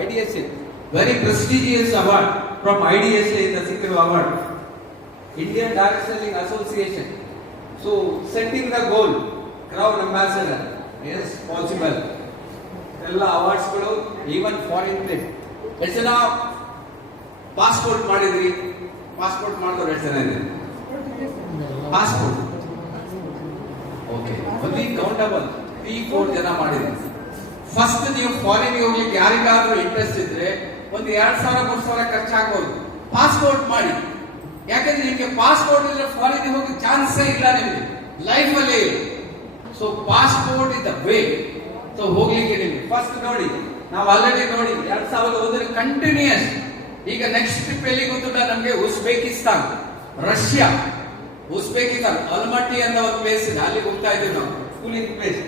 IDSA, very prestigious award from IDSA in the Sikkim award, Indian Direct Selling Association. So setting the goal, Crown Ambassador, yes, possible. ಎಲ್ಲ ಅವಾರ್ಡ್ಸ್ಗಳು even foreign trip ಎಷ್ಟು ಜನ passport ಮಾಡಿದ್ರಿ? Passport ಮಾಡಿದವ್ರು ಎಷ್ಟು ಜನ ಇದ್ರಿ? Passport okay, only countable 3-4 ಜನ ಮಾಡಿದ್ರಿ. ಫಸ್ಟ್ ನೀವು ಫಾರಿನ್ಗೆ ಹೋಗ್ಲಿಕ್ಕೆ ಯಾರಿಗಾದ್ರೂ ಇಂಟ್ರೆಸ್ಟ್ ಇದ್ರೆ ಒಂದು 2,000-3,000 ಖರ್ಚಾಗಬಹುದು. ಪಾಸ್ಪೋರ್ಟ್ ಮಾಡಿ, ಯಾಕಂದ್ರೆ ನಿಮಗೆ ಪಾಸ್ಪೋರ್ಟ್ ಇದ್ರೆ ಫಾರಿನ್ಗೆ ಹೋಗಿ ಚಾನ್ಸೇ ಇಲ್ಲ ನಿಮಗೆ ಲೈಫ್ ಅಲ್ಲಿ. So passport is the way. So ಹೋಗ್ಲಿಕ್ಕೆ ನಿಮಗೆ ಫಸ್ಟ್ ನೋಡಿ, ನಾವು ಆಲ್ರೆಡಿ ನೋಡಿ 2001 ಕಂಟಿನ್ಯೂಸ್. ಈಗ ನೆಕ್ಸ್ಟ್ ಟ್ರಿಪ್ ಎಲ್ಲಿ ಗೊತ್ತುಂಟ ನಮಗೆ? ಉಜ್ಬೇಕಿಸ್ತಾನ್, ರಷ್ಯಾ, ಉಜ್ಬೇಕಿಸ್ತಾನ್, ಅಲ್ಮಟಿ ಅನ್ನೋ ಒಂದು ಪ್ಲೇಸ್ ಇದೆ, ಅಲ್ಲಿ ಹೋಗ್ತಾ ಇದ್ದೀವಿ ನಾವು, ಸ್ಕೂಲಿಂಗ್ ಪ್ಲೇಸ್.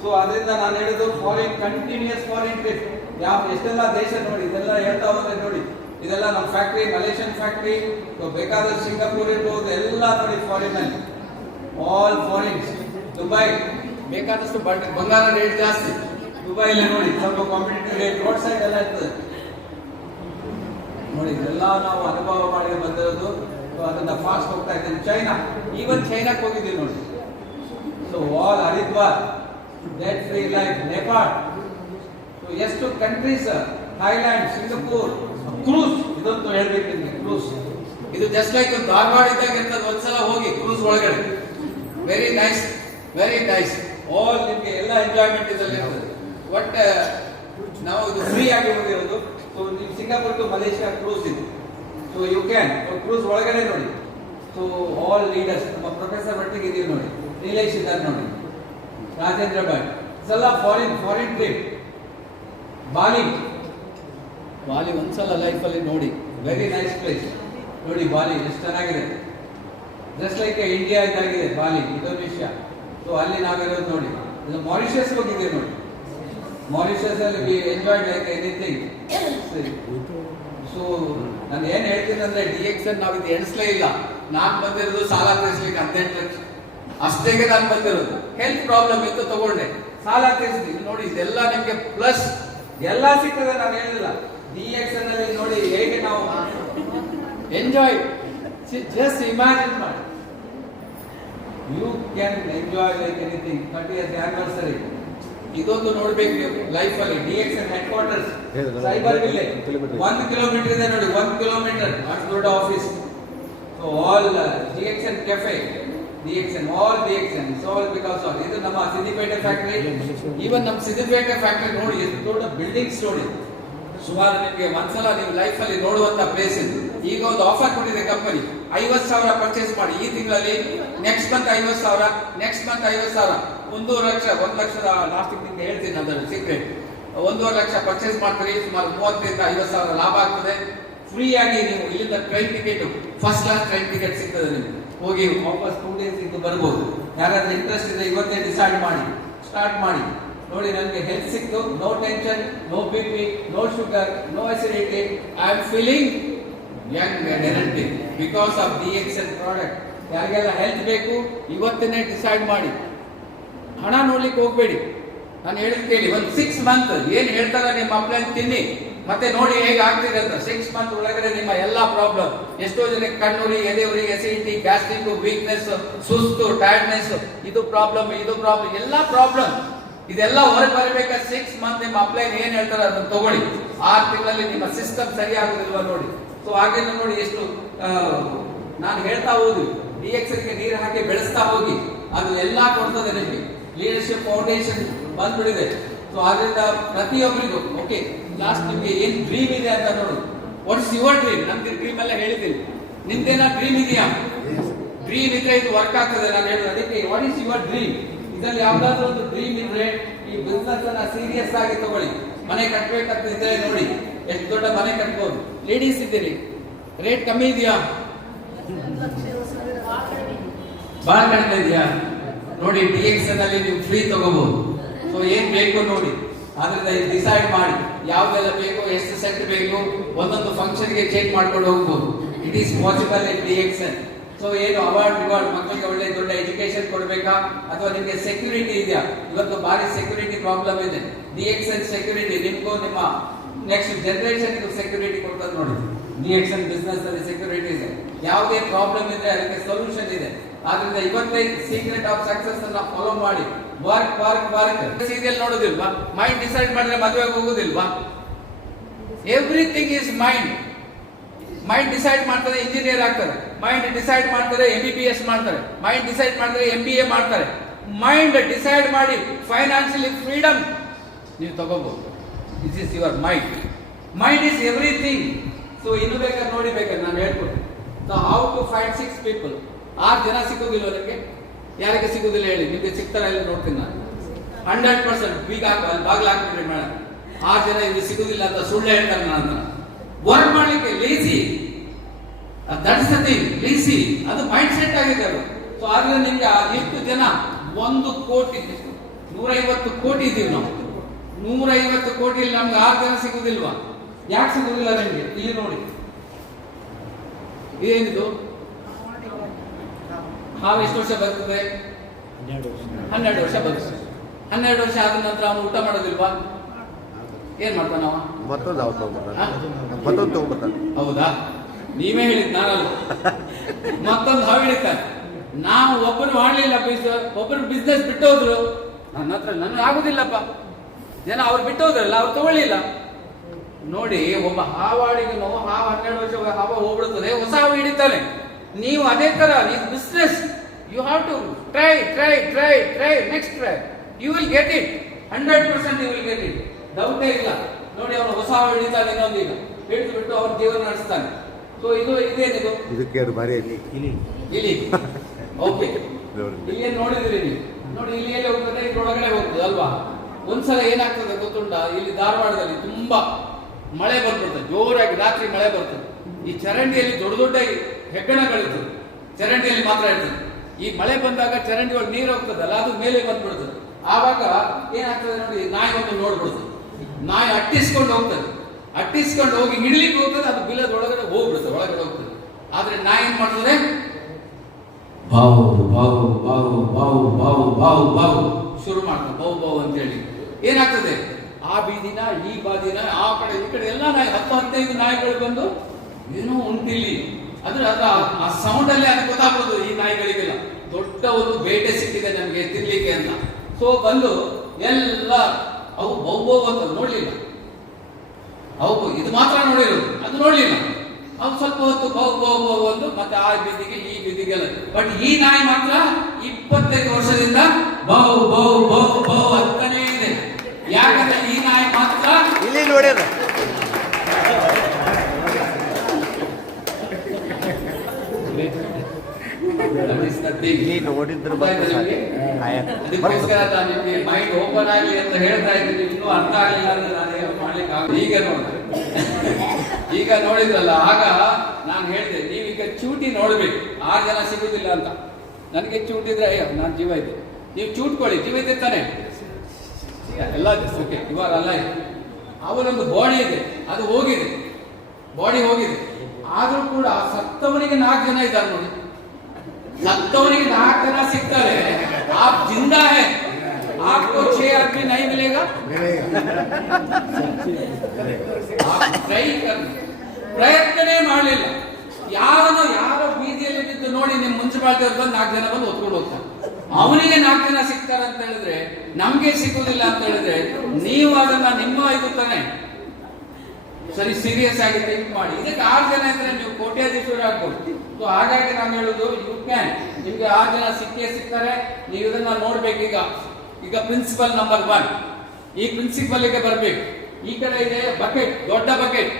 ಸೊ ಅದರಿಂದ ನಾನು ಹೇಳೋದು ಫಾರಿನ್ ಕಂಟಿನ್ಯೂಸ್ ಫಾರಿನ್ ಟ್ರಿಪ್. ಯಾವ ಎಷ್ಟೆಲ್ಲ ದೇಶ ನೋಡಿ, ಇದೆಲ್ಲ ಹೇಳ್ತಾ ಹೋದ್ರೆ ನೋಡಿ, ಇದೆಲ್ಲ ನಮ್ಮ ಫ್ಯಾಕ್ಟ್ರಿ, ಮಲೇಷಿಯನ್ ಫ್ಯಾಕ್ಟ್ರಿ, ಬೇಕಾದಷ್ಟು ಸಿಂಗಾಪುರ್ ಇರ್ಬೋದು, ಎಲ್ಲ ನೋಡಿ ಫಾರಿನ್ ಅಲ್ಲಿ, ಆಲ್ ಫಾರಿನ್ಸ್. ದುಬೈ ಬೇಕಾದಷ್ಟು ಬಂಗಾರ ರೇಟ್ ಜಾಸ್ತಿ, ದುಬೈಲಿ ನೋಡಿ ಸ್ವಲ್ಪ ಕಾಂಪಿಟೇಟಿವ್ ರೇಟ್, ರೋಡ್ ಸೈಡ್ ಎಲ್ಲ ಇರ್ತದೆ ನೋಡಿ. ಇದೆಲ್ಲ ನಾವು ಅನುಭವ ಮಾಡಿ ಬಂದಿರೋದು. ಅದನ್ನ ಫಾಸ್ಟ್ ಹೋಗ್ತಾ ಇದ್ದೀವಿ. ಚೈನಾ, ಈವನ್ ಚೈನಾಕ್ಕೆ ಹೋಗಿದ್ದೀವಿ ನೋಡಿ. So all Haridwar, debt free life, Nepal. So ಎಷ್ಟು ಕಂಟ್ರೀಸ್, ಥೈಲ್ಯಾಂಡ್, ಸಿಂಗಪೂರ್, ಕ್ರೂಸ್. ಇದಂತೂ ಹೇಳ್ಬೇಕು ನಿಮಗೆ, ಕ್ರೂಸ್ ಇದು ಜಸ್ಟ್ ಲೈಕ್ ಧಾರವಾಡ ಇದ್ದಾಗ ಇರ್ತದೆ. ಒಂದ್ಸಲ ಹೋಗಿ ಕ್ರೂಸ್ ಒಳಗಡೆ, very nice, very nice. All ನಿಮಗೆ ಎಲ್ಲ ಎಂಜಾಯ್ಮೆಂಟ್ ಇದರಲ್ಲಿ ಇರ್ತದೆ. ಬಟ್ ನಾವು ಇದು ಫ್ರೀ ಆಗಿ ಹೋಗಿರೋದು. ಸೊ ನೀವು ಸಿಂಗಾಪುರ್ ಟು ಮಲೇಷಿಯಾ ಕ್ರೂಸ್ ಇದೆ. ಸೊ ಯು ಕ್ಯಾನ್ ಕ್ರೂಸ್ ಒಳಗಡೆ ನೋಡಿ. ಸೊ ಆಲ್ ಲೀಡರ್ಸ್, ನಮ್ಮ ಪ್ರೊಫೆಸರ್ ಒಟ್ಟಿಗೆ ಇದೀವಿ ನೋಡಿ, ನೀಲೇಶ್ ಇದ್ದಾರೆ ನೋಡಿ, ರಾಜೇಂದ್ರ ಭಟ್, ಇದೆಲ್ಲ ಫಾರಿನ್ ಟ್ರಿಪ್. ಬಾಲಿ ಒಂದ್ಸಲ ಲೈಫ್ ಅಲ್ಲಿ ನೋಡಿ, ವೆರಿ ನೈಸ್ ಪ್ಲೇಸ್ ನೋಡಿ. ಬಾಲಿ ಎಷ್ಟು ಚೆನ್ನಾಗಿದೆ, ಜಸ್ಟ್ ಲೈಕ್ ಇಂಡಿಯಾ ಇದಾಗಿದೆ ಬಾಲಿ, ಇಂಡೋನೇಷ್ಯಾ. ಸೊ ಅಲ್ಲಿ ನಾವಿರೋದು ನೋಡಿ. ಇದು ಮಾರಿಷಸ್ ಹೋಗಿದ್ದೀವಿ ನೋಡಿ. ಮಾರಿಷಸ್ ಅಲ್ಲಿ V enjoy like anything. So ನಾನು ಏನ್ ಹೇಳ್ತೀನಿ ಅಂದ್ರೆ, DXN ನಾವು ಇದು ಎಣಿಸ್ಲೇ ಇಲ್ಲ. ನಾನ್ ಬಂದಿರೋದು ಸಾಲ ತೀರಿಸ್ಲಿಕ್ಕೆ 18 ಲಕ್ಷ ಅಷ್ಟೇಗೆ ನಾನು ಬಂದಿರೋದು. ಹೆಲ್ತ್ ಪ್ರಾಬ್ಲಮ್ ಇತ್ತು, ತಗೊಂಡೆ, ಸಾಲ ತೀರಿಸ್ತೀನಿ ನೋಡಿ. ಇದೆಲ್ಲ ನಿಮ್ಗೆ ಪ್ಲಸ್ ಎಲ್ಲ ಸಿಗ್ತದೆ, ನಾನು ಹೇಳಿಲ್ಲ. DXN ಅಲ್ಲಿ ನೋಡಿ ಹೇಗೆ ನಾವು ಎಂಜಾಯ್, ಜಸ್ಟ್ ಇಮ್ಯಾಜಿನ್ ಮಾಡಿ. You can enjoy like anything. 30th anniversary ಇದೊಂದು ನೋಡ್ಬೇಕು ನೀವು ಲೈಫ್ ಅಲ್ಲಿ. DXN head quarters cyber village 1 kilometre ಇದೆ ನೋಡಿ, 1 ಕಿಲೋಮೀಟರ್ ಅಷ್ಟು ದೊಡ್ಡ office. So all DXN cafe, DXN, all DXN, it's all because of ಇದು ನಮ್ಮ ಸಿದ್ದಿಪೇಟೆ ಫ್ಯಾಕ್ಟರಿ. ಈವನ್ ನಮ್ಮ ಸಿದ್ದಿಪೇಟೆ ಫ್ಯಾಕ್ಟರಿ ನೋಡಿ ಎಷ್ಟು ದೊಡ್ಡ ಬಿಲ್ಡಿಂಗ್ಸ್ ನೋಡಿ. ಸುಮಾರು ನಿಮಗೆ ಒಂದ್ಸಲ ನೀವು ಲೈಫ್ ಅಲ್ಲಿ ನೋಡುವಂತ ಪ್ಲೇಸ್ ಇದು. ಈಗ ಒಂದು ಆಫರ್ ಕೊಟ್ಟಿದೆ ಕಂಪನಿ, 50,000 ಪರ್ಚೇಸ್ ಮಾಡಿ ಈ ತಿಂಗಳಲ್ಲಿ, next month 50,000, next month 50,000, 1.5 lakh, 1 ಲಕ್ಷದ ಲಾಸ್ಟ್ ತಿಂಗಳು ಹೇಳ್ತೀನಿ ಅದರ ಸೀಕ್ರೆಟ್. 1.5 ಲಕ್ಷ ಪರ್ಚೇಸ್ ಮಾಡ್ತೀರಿ, ಸುಮಾರು 30,000 ರಿಂದ 50,000 ಲಾಭ ಆಗ್ತದೆ. ಫ್ರೀ ಆಗಿ ನೀವು ಇಲ್ಲಿಂದ train ticket, first class train ticket ಸಿಗ್ತದೆ ನಿಮ್ಗೆ. ಹೋಗಿ ವಾಪಸ್ 2 ಡೇಸ್ ಇದು ಬರ್ಬೋದು. ಯಾರಾದ್ರೂ ಇಂಟ್ರೆಸ್ಟ್ ಇದೆ ಇವತ್ತೇ ಡಿಸೈಡ್ ಮಾಡಿ, ಸ್ಟಾರ್ಟ್ ಮಾಡಿ ನೋಡಿ. ನನಗೆ ಹೆಲ್ತ್ ಸಿಕ್ತು, no tension, no BP, no sugar, no acidity. I am feeling young and energetic because of DXN product. ಯಾರಿಗೆಲ್ಲ ಹೆಲ್ತ್ ಬೇಕು ಇವತ್ತೇ ಡಿಸೈಡ್ ಮಾಡಿ. ಹಣ ನೋಡ್ಲಿಕ್ಕೆ ಹೋಗ್ಬೇಡಿ. ನಾನು ಹೇಳಿದ್ ಕೇಳಿ, ಒಂದು 6 ಮಂತ್ ಏನ್ ಹೇಳ್ತಾರೆ ನಿಮ್ಮ ಅಪ್ಲೈನ್ ತಿನ್ನಿ, ಮತ್ತೆ ನೋಡಿ ಹೇಗೆ ಆಗ್ತಿದೆ ಅಂತ. 6 ಮಂತ್ ಒಳಗಡೆ ನಿಮ್ಮ ಎಲ್ಲಾ ಪ್ರಾಬ್ಲಮ್, ಎಷ್ಟೋ ಜನಕ್ಕೆ ಕಣ್ಣುರಿ, ಎದೆಯುರಿ, ಅಸಿಡಿಟಿ, ಗ್ಯಾಸ್ಟ್ರಿಕ್, ವೀಕ್ನೆಸ್, ಸುಸ್ತು, ಟೈರ್ಡ್ನೆಸ್, ಇದು ಪ್ರಾಬ್ಲಮ್, ಎಲ್ಲಾ ಪ್ರಾಬ್ಲಮ್ ಇದೆಲ್ಲ ಹೊರಗೆ ಬರಬೇಕಾ 6 ಮಂತ್ ನಿಮ್ಮ ಅಪ್ಲೈನ್ ಏನ್ ಹೇಳ್ತಾರೆ ಅದನ್ನ ತಗೊಳ್ಳಿ. 6 ತಿಂಗಳಲ್ಲಿ ನಿಮ್ಮ ಸಿಸ್ಟಮ್ ಸರಿ ಆಗುದಿಲ್ವಾ ನೋಡಿ. ಸೊ ಹಾಗೆ ನೋಡಿ ಎಷ್ಟು ನಾನು ಹೇಳ್ತಾ ಹೋದ್ವಿ. DXN ಗೆ ನೀರು ಹಾಕಿ ಬೆಳೆಸ್ತಾ ಹೋಗಿ, ಅದು ಎಲ್ಲಾ ಕೊಡ್ತದೆ ನಿಮಗೆ. Leadership foundation ಬಂದ್ಬಿಡಿದೆ. ಸೊ ಅದರಿಂದ ಪ್ರತಿಯೊಬ್ಬರಿಗೂ ಓಕೆ, ಲಾಸ್ಟ್ ನಿಮ್ಗೆ ಏನ್ ಡ್ರೀಮ್ ಇದೆ ಅಂತ ನೋಡಿ. What is your dream? ನಮ್ಗೆ ಡ್ರೀಮ್ ಎಲ್ಲ ಹೇಳಿದ್ದೀನಿ. ನಿಮ್ದೇನ ಡ್ರೀಮ್ ಇದೆಯಾ? ಡ್ರೀಮ್ ಇದ್ರೆ ಇದು ವರ್ಕ್ ಆಗ್ತದೆ. ನಾನು ಹೇಳೋದು ಅದಕ್ಕೆ, ವಾಟ್ ಇಸ್ ಯುವರ್ ಡ್ರೀಮ್? ಇದರಲ್ಲಿ ಯಾವ್ದಾದ್ರು ಒಂದು ಡ್ರೀಮ್ ಇದ್ರೆ ಈ ಬಿಸ್ನೆಸ್ ಅನ್ನ ಸೀರಿಯಸ್ ಆಗಿ ತಗೊಳ್ಳಿ. ಮನೆ ಕಟ್ಬೇಕಂತ ಇದ್ರೆ ನೋಡಿ, ಎಷ್ಟು ದೊಡ್ಡ ಮನೆ ಕಟ್ಬೋದು. ಲೇಡೀಸ್ ಇದ್ದೀರಿ, ರೇಟ್ ಕಮ್ಮಿ ಇದೆಯಾ? ಬಹಳ ಕಡಿಮೆ ಇದೆಯಾ ನೋಡಿ. DXN ಅಲ್ಲಿ ನೀವು ಫ್ರೀ ತಗೋಬಹುದು. ಸೊ ಏನ್ ಬೇಕು ನೋಡಿ, ಆದ್ರಿಂದ ಡಿಸೈಡ್ ಮಾಡಿ ಯಾವ್ದೆಲ್ಲ ಬೇಕು, ಎಷ್ಟು ಸೆಟ್ ಬೇಕು, ಒಂದೊಂದು ಫಂಕ್ಷನ್ ಗೆ ಚೇಂಜ್ ಮಾಡ್ಕೊಂಡು ಹೋಗ್ಬೋದು. It is possible in DXN. So ಏನು ಅವಾರ್ಡ್ ರಿವಾರ್ಡ್, ಮಕ್ಕಳಿಗೆ ಒಳ್ಳೆ ದೊಡ್ಡ ಎಜುಕೇಶನ್ ಕೊಡ್ಬೇಕಾ, ಅಥವಾ ನಿಮಗೆ ಸೆಕ್ಯೂರಿಟಿ ಇದೆಯಾ? ಇವತ್ತು ಭಾರಿ ಸೆಕ್ಯೂರಿಟಿ ಪ್ರಾಬ್ಲಮ್ ಇದೆ. DXN ಸೆಕ್ಯೂರಿಟಿ ನಿಮ್ಗೂ ನಿಮ್ಮ ನೆಕ್ಸ್ಟ್ ಜನರೇಷನ್ ಸೆಕ್ಯೂರಿಟಿ ಕೊಡ್ತದೆ ನೋಡಿ. ಡಿಎಕ್ಷನ್ ಬಿಸ್ನೆಸ್ ಅಲ್ಲಿ ಸೆಕ್ಯೂರಿಟಿ ಇದೆ, ಯಾವುದೇ ಪ್ರಾಬ್ಲಮ್ ಇದ್ರೆ ಅದಕ್ಕೆ ಸೊಲ್ಯೂಷನ್ ಇದೆ. ಆದ್ರಿಂದ ಇವತ್ತೇ ಸೀಕ್ರೆಟ್ ಆಫ್ ಸಕ್ಸಸ್ ಅನ್ನ ಫಾಲೋ ಮಾಡಿ. Work work work. ಸೀರಿಯಲ್ ನೋಡೋದಿಲ್ವಾ? ಮೈಂಡ್ ಡಿಸೈಡ್ ಮಾಡಿದ್ರೆ ಮದುವೆಗೆ ಹೋಗೋದಿಲ್ವಾ? Everything is mind. Mind decide ಮಾಡ್ತಾರೆ ಇಂಜಿನಿಯರ್ ಆಗ್ತಾರೆ, ಮೈಂಡ್ ಡಿಸೈಡ್ ಮಾಡ್ತಾರೆ MBBS ಮಾಡ್ತಾರೆ, ಮೈಂಡ್ ಡಿಸೈಡ್ ಮಾಡಿದ್ರೆ MBA ಮಾಡ್ತಾರೆ. ಮೈಂಡ್ ಡಿಸೈಡ್ ಮಾಡಿ ಫೈನಾನ್ಷಿಯಲಿ ಫ್ರೀಡಮ್ ನೀವು ತಗೋಬಹುದು. This is your mind. Mind is everything. So ಇನ್ನು ಬೇಕಾದ್ರೆ ನೋಡಿ, ಬೇಕಾದ್ರೆ ನಾನು ಹೇಳ್ಕೊಡ್ತೀನಿ. So how to find 6 people. 6 ಜನ ಸಿಗೋದಿಲ್ಲ ನಿಮಗೆ. ಯಾರಿಗೆ ಸಿಗೋದಿಲ್ಲ ಹೇಳಿ? ನಿಮಗೆ ಸಿಗ್ತಾರ ಇಲ್ಲ ನೋಡ್ತೀನಿ ನಾನು. 100% ಬೀಗ ಬಾಗ್ಲ ಹಾಕ್ಬಿಟ್ರಿ ಮೇಡಮ್. 6 ಜನ ಇಲ್ಲಿ ಸಿಗೋದಿಲ್ಲ ಅಂತ ಸುಳ್ಳು ಹೇಳ್ತಾರೆ ನನ್ನ. ವರ್ಕ್ ಮಾಡ್ಲಿಕ್ಕೆ lazy, that is the thing. Lazy ಅದು ಮೈಂಡ್ ಸೆಟ್ ಆಗಿದೆ ಅದು. ಸೊ ಆದ್ರೆ ನಿಮ್ಗೆ ಎಷ್ಟು ಜನ? 1 ಕೋಟಿ, 150 ಕೋಟಿ ಇದೀವಿ ನಾವು. 150 ಕೋಟಿಯಲ್ಲಿ ನಮ್ಗೆ 6 ಜನ ಸಿಗುದಿಲ್ವಾ? ಯಾಕೆ ಸಿಗುದಿಲ್ಲ ನಿಮ್ಗೆ? ಇಲ್ಲಿ ನೋಡಿ, ಏನಿದು ಹಾವು ಎಷ್ಟು ವರ್ಷ ಬರ್ತದೆ? 12 ವರ್ಷ ಬರ್ತದೆ. 12 ವರ್ಷ ಆದ ನಂತರ ಅವನು ಊಟ ಮಾಡೋದಿಲ್ವಾ? ಏನ್ ಮಾಡ್ತಾನ ಅವ? ಮತ್ತೊಂದು ತಗೊಂಡ್ಬರ್ತಾನೆ. ಹೌದಾ? ನೀವೇ ಹೇಳಿದ್, ನಾನಲ್ಲ. ಮತ್ತೊಂದು ಹಾವು ಹಿಡಿತಾನೆ. ನಾವು ಒಬ್ಬರು ಮಾಡ್ಲಿಲ್ಲ, ಒಬ್ಬರು ಬಿಸ್ನೆಸ್ ಬಿಟ್ಟು ಹೋದ್ರು. ನನ್ನ ಹತ್ರ ನನಗೆ ಆಗುದಿಲ್ಲಪ್ಪ. ಜನ ಅವ್ರು ಬಿಟ್ಟು ಹೋದ್ರಲ್ಲ, ಅವ್ರು ತಗೊಳ್ಳಿಲ್ಲ. ನೋಡಿ, ಒಬ್ಬ ಹಾವಾಡಿಗನು ಹಾವು 12 ವರ್ಷ ಹಾವ ಹೋಗ್ಬಿಡುತ್ತದೆ, ಹೊಸ ಹಾವು ಹಿಡಿತಾನೆ. ನೀವು ಅದೇ ತರ, ನೀವು business, you have to try try try try, next try, you will get it. 100% you will get it. ಡೌಟೇ ಇಲ್ಲ. ನೋಡಿ, ಅವನು ಹೊಸ ಹಾವು ಹಿಡಿತಾನೆ, ಇನ್ನೊಂದೀಗ ಹಿಡಿದು ಬಿಟ್ಟು ಅವ್ರ ಜೀವನ ನಡೆಸ್ತಾನೆ. ಸೊ ಇದೇನಿದು? ಇದಕ್ಕೆ ಇಲಿ. ಓಕೆ, ಇಲ್ಲಿ ನೋಡಿದ್ರಿ ನೀವು? ನೋಡಿ, ಇಲ್ಲಿ ಎಲ್ಲಿ ಹೋಗ್ತದೆ? ಇದ್ರೊಳಗಡೆ ಹೋಗ್ತದೆ ಅಲ್ವಾ? ಒಂದ್ಸಲ ಏನಾಗ್ತದೆ ಗೊತ್ತುಂಟಾ? ಇಲ್ಲಿ ಧಾರವಾಡದಲ್ಲಿ ತುಂಬಾ ಮಳೆ ಬರ್ಬಿಡ್ತದೆ, ಜೋರಾಗಿ ರಾತ್ರಿ ಮಳೆ ಬರ್ತದೆ. ಈ ಚರಂಡಿಯಲ್ಲಿ ದೊಡ್ಡ ದೊಡ್ಡ ಹೆಗ್ಗಣಗಳಿರ್ತದೆ, ಚರಂಡಿಯಲ್ಲಿ ಮಾತ್ರ ಇರ್ತದೆ. ಈ ಮಳೆ ಬಂದಾಗ ಚರಂಡಿ ಒಳಗೆ ನೀರು ಹೋಗ್ತದಲ್ಲ, ಅದು ಮೇಲೆ ಬಂದ್ಬಿಡ್ತದೆ. ಆವಾಗ ಏನಾಗ್ತದೆ ನೋಡಿ, ನಾಯಿ ಒಂದು ನೋಡ್ಬಿಡ್ತದೆ. ನಾಯಿ ಅಟ್ಟಿಸ್ಕೊಂಡು ಹೋಗ್ತದೆ, ಅಟ್ಟಿಸ್ಕೊಂಡು ಹೋಗಿ ಹಿಡ್ಲಿಕ್ಕೆ ಹೋಗ್ತದೆ, ಅದು ಬಿಲದ ಒಳಗಡೆ ಹೋಗ್ಬಿಡ್ತದೆ, ಒಳಗಡೆ ಹೋಗ್ತದೆ. ಆದ್ರೆ ನಾಯಿ ಏನ್ ಮಾಡ್ತದೆ? ಬಾವು ಬಾವು ಬಾವು ಬಾವು ಬಾವು ಬಾವು ಬಾವು ಶುರು ಮಾಡ್ತದೆ, ಬಾವು ಬಾವು ಅಂತ ಹೇಳಿ. ಏನಾಗ್ತದೆ? ಆ ಬೀದಿನ ಈ ಬಾದಿನ ಆ ಕಡೆ ಈ ಕಡೆ ಎಲ್ಲ ನಾಯಿ 10-15 ನಾಯಿಗಳು ಬಂದು ಏನೋ ಉಂಟಿಲ್ಲಿ. ಅದ್ರ ಆ ಸೌಂಡ್ ಅಲ್ಲೇ ಅದಕ್ಕೆ ಗೊತ್ತಾಗ್ಬೋದು ಈ ನಾಯಿಗಳಿಗೆಲ್ಲ ದೊಡ್ಡ ಒಂದು ಬೇಟೆ ಸಿಕ್ಕಿದೆ ನಮ್ಗೆ ತಿನ್ಲಿಕ್ಕೆ ಅಂತ. ಸೊ ಬಂದು ಎಲ್ಲ ಅವು ಬೌ ಬೌ ಅಂತ ನೋಡ್ಲಿಲ್ಲ. ಅವು ಇದು ಮಾತ್ರ ನೋಡಿರೋದು, ಅದು ನೋಡ್ಲಿಲ್ಲ. ಅವು ಸ್ವಲ್ಪ ಹೊತ್ತು ಬೌ ಬೌ ಬೌ ಒಂದು ಮತ್ತೆ ಆ ಬೀದಿಗೆ ಈ ಬೀದಿಗೆಲ್ಲ. ಬಟ್ ಈ ನಾಯಿ ಮಾತ್ರ 25 ವರ್ಷದಿಂದ ಬೌ ಬೌ ಬೌ ಬೌ ಅಂತಾನೇ ಇದೆ. ಯಾಕಂದ್ರೆ ಈ ನಾಯಿ ಮಾತ್ರ ಇಲ್ಲಿ ನೋಡ್ಯಾರ. ಅದಕ್ಕೋಸ್ಕರ ನಿಮ್ಗೆ ಮೈಂಡ್ ಓಪನ್ ಆಗಲಿ ಅಂತ ಹೇಳ್ತಾ ಇದ್ದೀನಿ. ಇನ್ನೂ ಅರ್ಥ ಆಗಲಿಲ್ಲ ಅಂದ್ರೆ ನಾನು ಮಾಡ್ಲಿಕ್ಕೆ ಆಗ. ಈಗ ನೋಡಿದ್ರಲ್ಲ, ಆಗ ನಾನು ಹೇಳಿದೆ ನೀವೀಗ ಚೂಟಿ ನೋಡ್ಬೇಕು. 6 ಜನ ಸಿಗುದಿಲ್ಲ ಅಂತ. ನನಗೆ ಚೂಟಿದ್ರೆ ಅಯ್ಯೋ ನಾನು ಜೀವ ಇದೆ, ನೀವು ಚೂಟ್ಕೊಳ್ಳಿ, ಜೀವ ಇದೆ ತಾನೆ ಎಲ್ಲ ಓಕೆ. ಇವಾಗ ಅಲ್ಲ, ಅವನೊಂದು ಬಾಡಿ ಇದೆ, ಅದು ಹೋಗಿದೆ, ಬಾಡಿ ಹೋಗಿದೆ. ಆದ್ರೂ ಕೂಡ ಸತ್ತವನಿಗೆ 4 ಜನ ಇದ್ದಾರೆ ನೋಡಿ. सत्तवनिಗೆ 4 ಜನ ಸಿಗ್ತಾರೆ. आप जिंदा है, आपको 6 आदमी नहीं मिलेगा. ಪ್ರಯತ್ನನೇ ಮಾಡಲಿಲ್ಲ. ಯಾರೋ ಬೀದಿಯಲ್ಲಿ ಬಿದ್ದು ನೋಡಿ ನಿಮ್ಮ ಮುನ್ಸಿಪಾಲಿಟಿ ಅವ್ರು ಬಂದು 4 ಜನ ಬಂದು ಹೊತ್ಕೊಂಡು ಹೋಗ್ತಾರೆ. ಅವನಿಗೆ 4 ಜನ ಸಿಗ್ತಾರೆ ಅಂತ ಹೇಳಿದ್ರೆ ನಮ್ಗೆ ಸಿಗುದಿಲ್ಲ ಅಂತ ಹೇಳಿದ್ರೆ ನೀವು ಅದನ್ನ ನಿಮ್ಮ ಇದು ತಾನೆ ಸರಿ ಸೀರಿಯಸ್ ಆಗಿ ಥಿಂಕ್ ಮಾಡಿ. ಇದಕ್ಕೆ 6 ಜನ ಇದ್ರೆ ನೀವು ಕೋಟ್ಯಾಧೀಶ್ವರ ಆಗ್ಬೋದು. ಸೊ ಹಾಗಾಗಿ ನಾನು ಹೇಳುದು, ಯು ಕ್ಯಾನ್. ನಿಮ್ಗೆ 6 ಜನ ಸಿಗ್ತಾರೆ. ನೀವು ಇದನ್ನ ನೋಡ್ಬೇಕು. ಈಗ ಪ್ರಿನ್ಸಿಪಲ್ ನಂಬರ್ 1, ಈ ಪ್ರಿನ್ಸಿಪಲ್ ಗೆ ಬರ್ಬೇಕು. ಈ ಕಡೆ ಇದೆ ಬಕೆಟ್, ದೊಡ್ಡ ಬಕೆಟ್,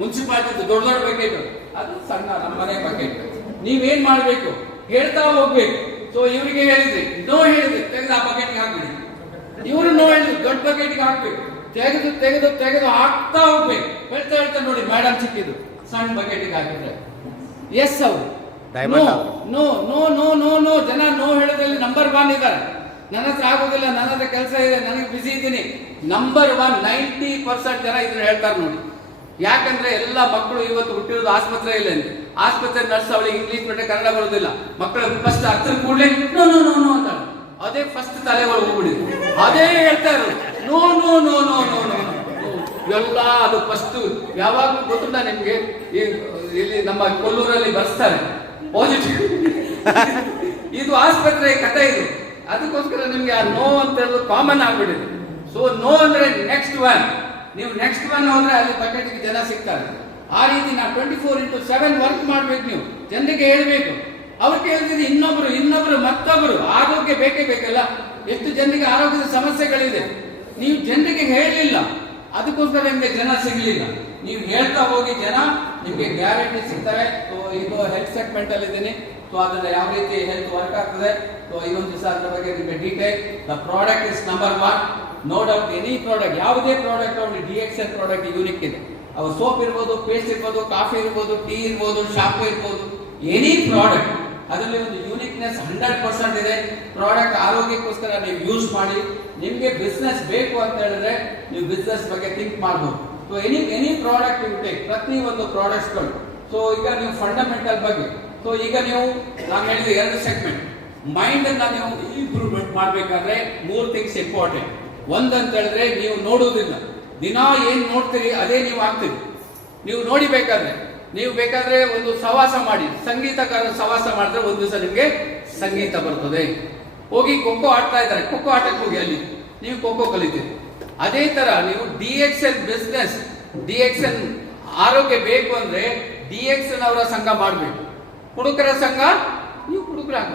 ಮುನ್ಸಿಪಾಲಿಟಿ ದೊಡ್ಡ ದೊಡ್ಡ ಬಕೆಟ್, ಅದು ಸಣ್ಣ ನಮ್ಮನೆ ಬಕೆಟ್. ನೀವೇನ್ ಮಾಡ್ಬೇಕು? ಹೇಳ್ತಾ ಹೋಗ್ಬೇಕು. ಸೊ ಇವರಿಗೆ ಹೇಳಿದ್ರಿ, ನೋ ಹೇಳಿದ್ರಿ, ತೆಗೆದು ಆ ಬಕೆಟ್ಗೆ ಹಾಕ್ಬಿಡಿ. ಇವರು ನೋ ಹೇಳಿದ್ರಿ, ದೊಡ್ಡ ಬಕೆಟ್ಗೆ ಹಾಕ್ಬೇಕು. ತೆಗೆದು ತೆಗೆದು ತೆಗೆದು ಹಾಕ್ತಾ ಹೋಗ್ಬೇಕು. ಹೇಳ್ತಾ ನೋಡಿ ಮೇಡಮ್ ಸಿಕ್ಕಿದ್ದು ಸಣ್ಣ ಬಕೆಟ್ಗೆ ಹಾಕಿದ್ರೆ ಎಸ್ ಅವರು no no no no no no ಜನ ನೋ ಹೇಳೋದ್ರಲ್ಲಿ ನಂಬರ್ 1 ಇದ್ದಾರೆ. ನನ್ನ ಹತ್ರ ಆಗೋದಿಲ್ಲ, ನನ್ನ ಹತ್ರ ಕೆಲಸ ಇದೆ, ನನಗೆ ಬಿಸಿ ಇದ್ದೀನಿ. ನಂಬರ್ 1 90% ಜನ ಇದ್ರೆ ಹೇಳ್ತಾರೆ ನೋಡಿ. ಯಾಕಂದ್ರೆ ಎಲ್ಲ ಮಕ್ಕಳು ಇವತ್ತು ಹುಟ್ಟಿರೋದು ಆಸ್ಪತ್ರೆಯಲ್ಲಿ. ಆಸ್ಪತ್ರೆ ನರ್ಸ್ ಅವಳಿಗೆ ಇಂಗ್ಲಿಷ್ ಬಿಟ್ಟರೆ ಕನ್ನಡ ಬರೋದಿಲ್ಲ. ಮಕ್ಕಳು ಫಸ್ಟ್ ಹತ್ರ ಕೂಡಲೇ ನೋ ನೋ ನೋ ನೋ ಅಂತ ಅದೇ ಫಸ್ಟ್ ತಲೆ ಒಳಗೆ ಹೋಗ್ಬಿಡಿದ್ರು. ಅದೇ ಹೇಳ್ತಾ ಇರೋದು, no no no no no no. ಇವೆಲ್ಲ ಅದು ಫಸ್ಟ್ ಯಾವಾಗಲೂ ಗೊತ್ತುಂಟ ನಿಮ್ಗೆ, ಇಲ್ಲಿ ನಮ್ಮ ಕೊಲ್ಲೂರಲ್ಲಿ ಬರ್ಸ್ತಾರೆ ಪಾಸಿಟಿವ್. ಇದು ಆಸ್ಪತ್ರೆ ಕಥೆ ಇದು. ಅದಕ್ಕೋಸ್ಕರ ನಿಮ್ಗೆ ಆ ನೋ ಅಂತ ಹೇಳೋದು ಕಾಮನ್ ಆಗ್ಬಿಟ್ಟಿದೆ. ಸೊ ನೋ ಅಂದ್ರೆ ನೆಕ್ಸ್ಟ್ ಒನ್, ನೀವು ನೆಕ್ಸ್ಟ್ ಒನ್ ಹೋದ್ರೆ ಅಲ್ಲಿ ಬಕೆಟ್ಗೆ ಜನ ಸಿಗ್ತಾರೆ. ಆ ರೀತಿ ನಾವು 24x7 ವರ್ಕ್ ಮಾಡ್ಬೇಕು. ನೀವು ಜನರಿಗೆ ಹೇಳ್ಬೇಕು. ಅವ್ರು ಕೇಳ್ತಿದ್ರೆ ಇನ್ನೊಬ್ರು ಮತ್ತೊಬ್ರು ಆರೋಗ್ಯ ಬೇಕೇ ಬೇಕಲ್ಲ. ಎಷ್ಟು ಜನರಿಗೆ ಆರೋಗ್ಯದ ಸಮಸ್ಯೆಗಳಿದೆ, ನೀವು ಜನರಿಗೆ ಹೇಳಲಿಲ್ಲ, ಅದಕ್ಕೋಸ್ಕರ ನಿಮ್ಗೆ ಜನ ಸಿಗ್ಲಿಲ್ಲ. ನೀವು ಹೇಳ್ತಾ ಹೋಗಿ ಜನ ನಿಮ್ಗೆ ಗ್ಯಾರಂಟಿ ಸಿಗ್ತಾರೆ. ಸೊ ಇದು ಹೆಲ್ತ್ ಸೆಗ್ಮೆಂಟ್ ಅಲ್ಲಿ ಇದ್ದೀನಿ. ಸೊ ಅದನ್ನ ಯಾವ ರೀತಿ ಹೆಲ್ತ್ ವರ್ಕ್ ಆಗ್ತದೆ, ಸೊ ಇದೊಂದು ದಿವಸ ಅದ್ರ ಬಗ್ಗೆ ನಿಮಗೆ detail. The product is number 1. No doubt, any product, ಯಾವುದೇ ಪ್ರಾಡಕ್ಟ್ ಅವನು DXL ಪ್ರಾಡಕ್ಟ್ ಯೂನಿಕ್ ಇದೆ. ಅವು ಸೋಪ್ ಇರ್ಬೋದು, ಪೇಸ್ಟ್ ಇರ್ಬೋದು, ಕಾಫಿ ಇರ್ಬೋದು, ಟೀ ಇರ್ಬೋದು, ಶಾಂಪೂ ಇರ್ಬೋದು, ಎನಿ ಪ್ರಾಡಕ್ಟ್ ಅದರಲ್ಲಿ ಒಂದು ಯೂನಿಕ್ನೆಸ್ 100% ಇದೆ. ಪ್ರಾಡಕ್ಟ್ ಆರೋಗ್ಯಕ್ಕೋಸ್ಕರ ನೀವು ಯೂಸ್ ಮಾಡಿ. ನಿಮ್ಗೆ ಬಿಸ್ನೆಸ್ ಬೇಕು ಅಂತ ಹೇಳಿದ್ರೆ ನೀವು ಬಿಸ್ನೆಸ್ ಬಗ್ಗೆ ಥಿಂಕ್ ಮಾಡಬಹುದು. So any product you take, ಪ್ರತಿ ಒಂದು ಪ್ರಾಡಕ್ಟ್ಸ್ಗಳು. ಸೊ ಈಗ ನೀವು ಫಂಡಮೆಂಟಲ್ ಬಗ್ಗೆ, ಸೊ ಈಗ ನೀವು ನಾನು ಹೇಳಿದ 2 ಸೆಗ್ಮೆಂಟ್ ಮೈಂಡ್ ಅನ್ನ ನೀವು ಇಂಪ್ರೂವ್ಮೆಂಟ್ ಮಾಡಬೇಕಾದ್ರೆ 3 ಥಿಂಗ್ಸ್ ಇಂಪಾರ್ಟೆಂಟ್. ಒಂದಂತ ಹೇಳಿದ್ರೆ ನೀವು ನೋಡುವುದಿಲ್ಲ, ದಿನ ಏನ್ ನೋಡ್ತೀರಿ ಅದೇ ನೀವು ಆಗ್ತೀರಿ. ನೀವು ಬೇಕಾದ್ರೆ ಒಂದು ಸವಾಸ ಮಾಡಿ, ಸಂಗೀತಗಾರ ಸವಾಸ ಮಾಡಿದ್ರೆ ಒಂದು ದಿವಸ ನಿಮ್ಗೆ ಸಂಗೀತ ಬರ್ತದೆ. ಹೋಗಿ ಖೋಖೋ ಆಡ್ತಾ ಇದ್ದಾರೆ, ಖೋಖೋ ಆಟಕ್ಕೆ ಹೋಗಿ ಅಲ್ಲಿ ನೀವು ಖೋಖೋ ಕಲಿತೀರಿ. ಅದೇ ತರ ನೀವು DXL ಬಿಸ್ನೆಸ್, DXL ಆರೋಗ್ಯ ಬೇಕು ಅಂದ್ರೆ DXL ಅವರ ಸಂಘ ಮಾಡಬೇಕು. ಕುಡುಕರ ಸಂಘ, ನೀವು ಕುಡುಕರಾಗ